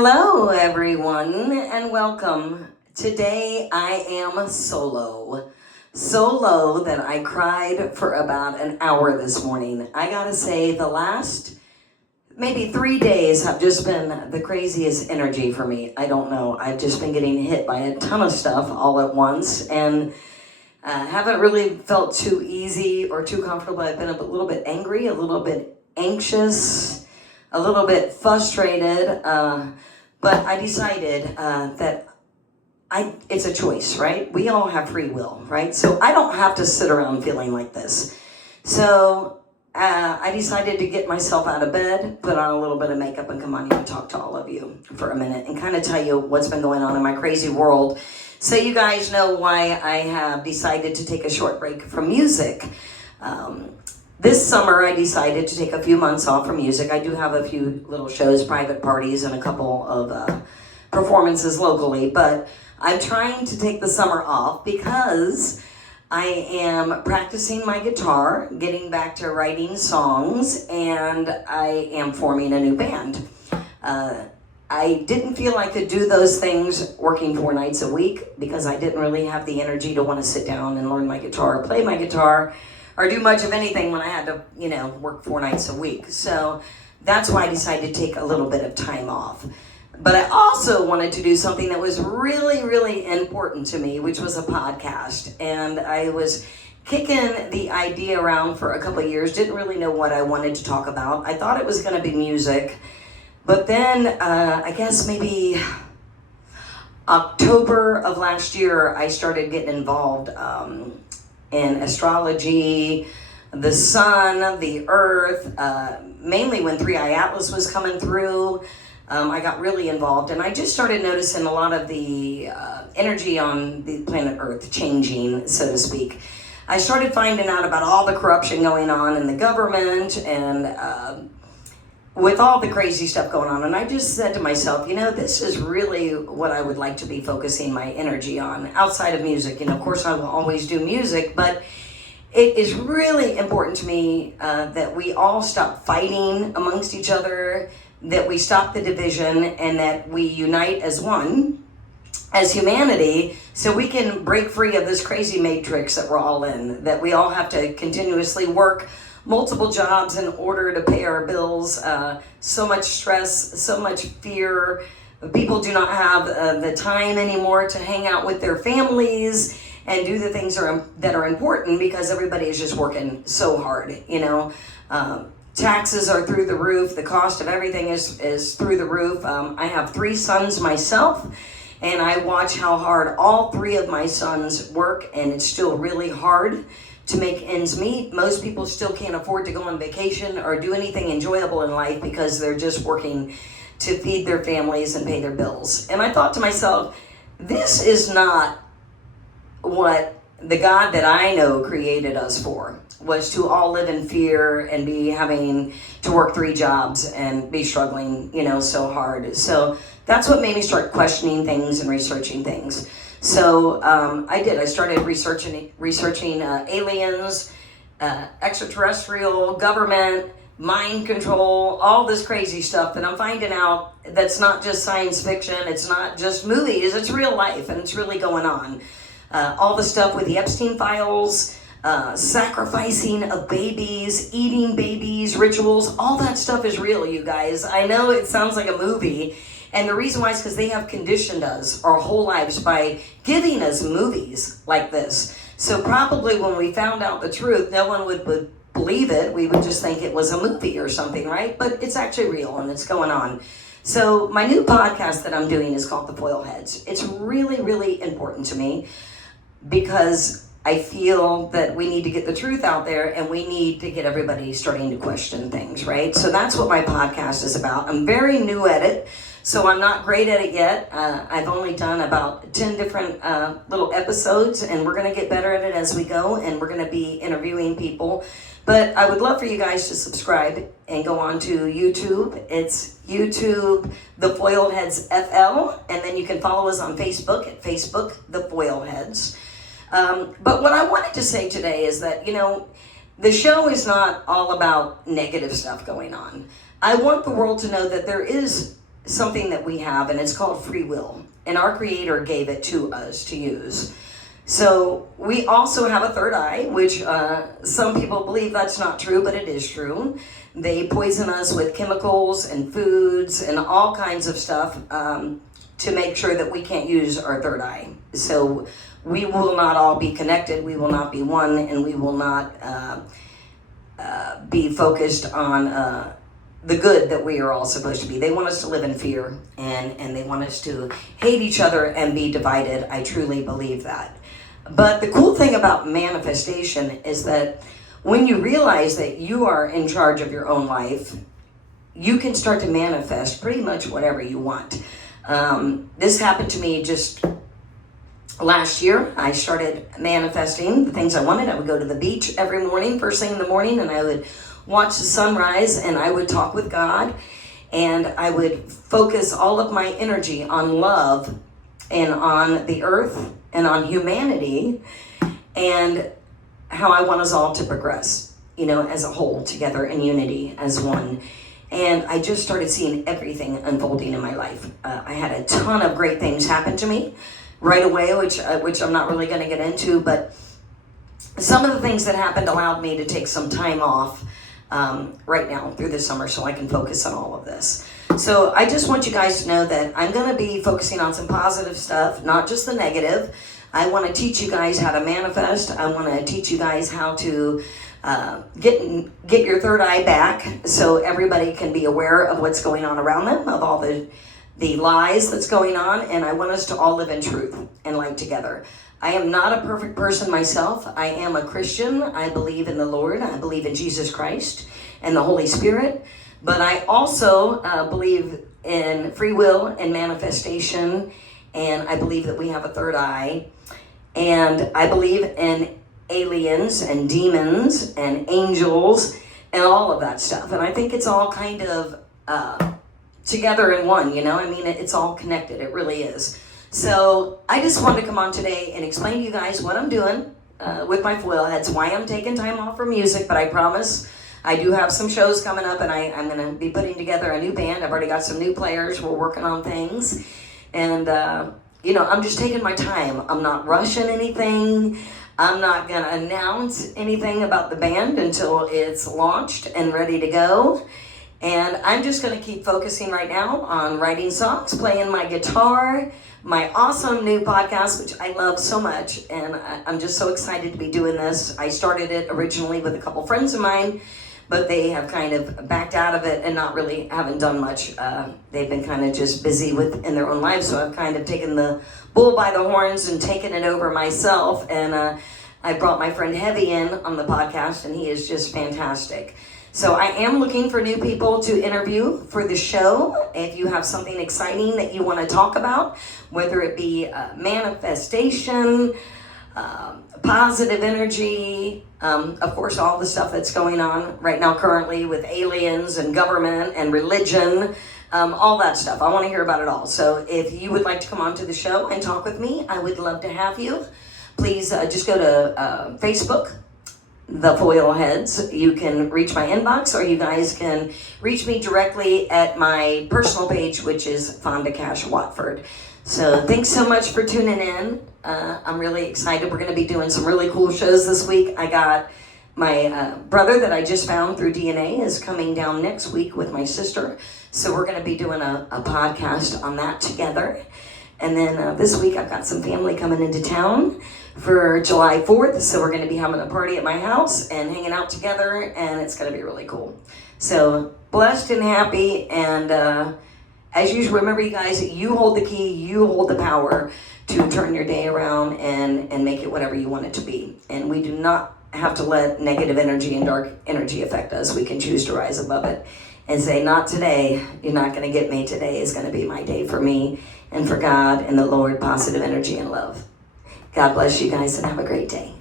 Hello, everyone, and welcome. Today I am solo. Solo that I cried for about an hour this morning. I gotta say, the last maybe 3 days have just been the craziest energy for me. I don't know. I've just been getting hit by a ton of stuff all at once, and haven't really felt too easy or too comfortable. I've been a little bit angry, a little bit anxious, a little bit frustrated, but I decided that it's a choice, right? We all have free will, right? So I don't have to sit around feeling like this. So I decided to get myself out of bed, put on a little bit of makeup, and come on here and talk to all of you for a minute and kind of tell you what's been going on in my crazy world, so you guys know why I have decided to take a short break from music. This summer, I decided to take a few months off from music. I do have a few little shows, private parties, and a couple of performances locally, but I'm trying to take the summer off because I am practicing my guitar, getting back to writing songs, and I am forming a new band. I didn't feel I could do those things working 4 nights a week because I didn't really have the energy to want to sit down and learn my guitar, play my guitar, or do much of anything when I had to, work 4 nights a week. So that's why I decided to take a little bit of time off. But I also wanted to do something that was really, really important to me, which was a podcast. And I was kicking the idea around for a couple of years, didn't really know what I wanted to talk about. I thought it was going to be music. But then I guess maybe October of last year, I started getting involved in astrology, the sun, the earth, mainly when 3i Atlas was coming through. I got really involved, and I just started noticing a lot of the energy on the planet Earth changing, so to speak. I started finding out about all the corruption going on in the government and with all the crazy stuff going on, and I just said to myself, this is really what I would like to be focusing my energy on outside of music. Of course I will always do music, but it is really important to me that we all stop fighting amongst each other, that we stop the division, and that we unite as one, as humanity, so we can break free of this crazy matrix that we're all in, that we all have to continuously work multiple jobs in order to pay our bills, so much stress, so much fear. People do not have the time anymore to hang out with their families and do the things that are important because everybody is just working so hard, Taxes are through the roof. The cost of everything is through the roof. I have 3 sons myself, and I watch how hard all 3 of my sons work, and it's still really hard to make ends meet. Most people still can't afford to go on vacation or do anything enjoyable in life because they're just working to feed their families and pay their bills. And I thought to myself, this is not what the God that I know created us for, was to all live in fear and be having to work 3 jobs and be struggling, so hard. So that's what made me start questioning things and researching things. So I did. I started researching aliens, extraterrestrial, government, mind control, all this crazy stuff that I'm finding out that's not just science fiction, it's not just movies, it's real life, and it's really going on. All the stuff with the Epstein files, sacrificing of babies, eating babies, rituals, all that stuff is real, you guys. I know it sounds like a movie, and the reason why is because they have conditioned us our whole lives by giving us movies like this. So probably when we found out the truth, no one would believe it. We would just think it was a movie or something, right? But it's actually real, and it's going on. So my new podcast that I'm doing is called The Foil Heads. It's really, really important to me because I feel that we need to get the truth out there, and we need to get everybody starting to question things, right? So that's what my podcast is about. I'm very new at it, so I'm not great at it yet. I've only done about 10 different little episodes, and we're going to get better at it as we go, and we're going to be interviewing people. But I would love for you guys to subscribe and go on to YouTube. It's YouTube, The Foil Heads FL, and then you can follow us on Facebook at Facebook, The Foil Heads. But what I wanted to say today is that, the show is not all about negative stuff going on. I want the world to know that there is something that we have, and it's called free will. And our Creator gave it to us to use. So we also have a third eye, which some people believe that's not true, but it is true. They poison us with chemicals and foods and all kinds of stuff to make sure that we can't use our third eye. So we will not all be connected, we will not be one, and we will not be focused on the good that we are all supposed to be. They want us to live in fear, and they want us to hate each other and be divided. I truly believe that. But the cool thing about manifestation is that when you realize that you are in charge of your own life, you can start to manifest pretty much whatever you want. This happened to me just last year. I started manifesting the things I wanted. I would go to the beach every morning, first thing in the morning, and I would watch the sunrise, and I would talk with God, and I would focus all of my energy on love and on the earth and on humanity and how I want us all to progress, as a whole, together in unity as one. And I just started seeing everything unfolding in my life. I had a ton of great things happen to me right away, which I'm not really going to get into, but some of the things that happened allowed me to take some time off right now through the summer so I can focus on all of this. So I just want you guys to know that I'm going to be focusing on some positive stuff, not just the negative. I want to teach you guys how to manifest. I want to teach you guys how to get your third eye back so everybody can be aware of what's going on around them, of all the lies that's going on, and I want us to all live in truth and light together. I am not a perfect person myself. I am a Christian. I believe in the Lord. I believe in Jesus Christ and the Holy Spirit. But I also believe in free will and manifestation, and I believe that we have a third eye. And I believe in aliens and demons and angels and all of that stuff. And I think it's all kind of together in one, it's all connected. It really is. So I just wanted to come on today and explain to you guys what I'm doing with my foil heads, why I'm taking time off from music, but I promise I do have some shows coming up, and I'm going to be putting together a new band. I've already got some new players. We're working on things. And, I'm just taking my time. I'm not rushing anything. I'm not going to announce anything about the band until it's launched and ready to go. And I'm just going to keep focusing right now on writing songs, playing my guitar, my awesome new podcast, which I love so much. And I'm just so excited to be doing this. I started it originally with a couple friends of mine, but they have kind of backed out of it and haven't done much. They've been kind of just busy in their own lives. So I've kind of taken the bull by the horns and taken it over myself. And I brought my friend Heavy in on the podcast, and he is just fantastic. So I am looking for new people to interview for the show. If you have something exciting that you want to talk about, whether it be manifestation, positive energy, of course, all the stuff that's going on right now currently with aliens and government and religion, all that stuff. I want to hear about it all. So if you would like to come on to the show and talk with me, I would love to have you. Please just go to Facebook, The Foil Heads. You can reach my inbox, or you guys can reach me directly at my personal page, which is Fonda Cash Watford. So thanks so much for tuning in. I'm really excited. We're going to be doing some really cool shows this week. I got my brother that I just found through DNA is coming down next week with my sister. So we're going to be doing a podcast on that together. And then this week I've got some family coming into town for July 4th. So we're going to be having a party at my house and hanging out together, and it's going to be really cool. So blessed and happy, and as usual, remember you guys, you hold the key, you hold the power to turn your day around and make it whatever you want it to be. And we do not have to let negative energy and dark energy affect us. We can choose to rise above it and say, not today, you're not going to get me. Today is going to be my day for me and for God and the Lord, positive energy and love. God bless you guys, and have a great day.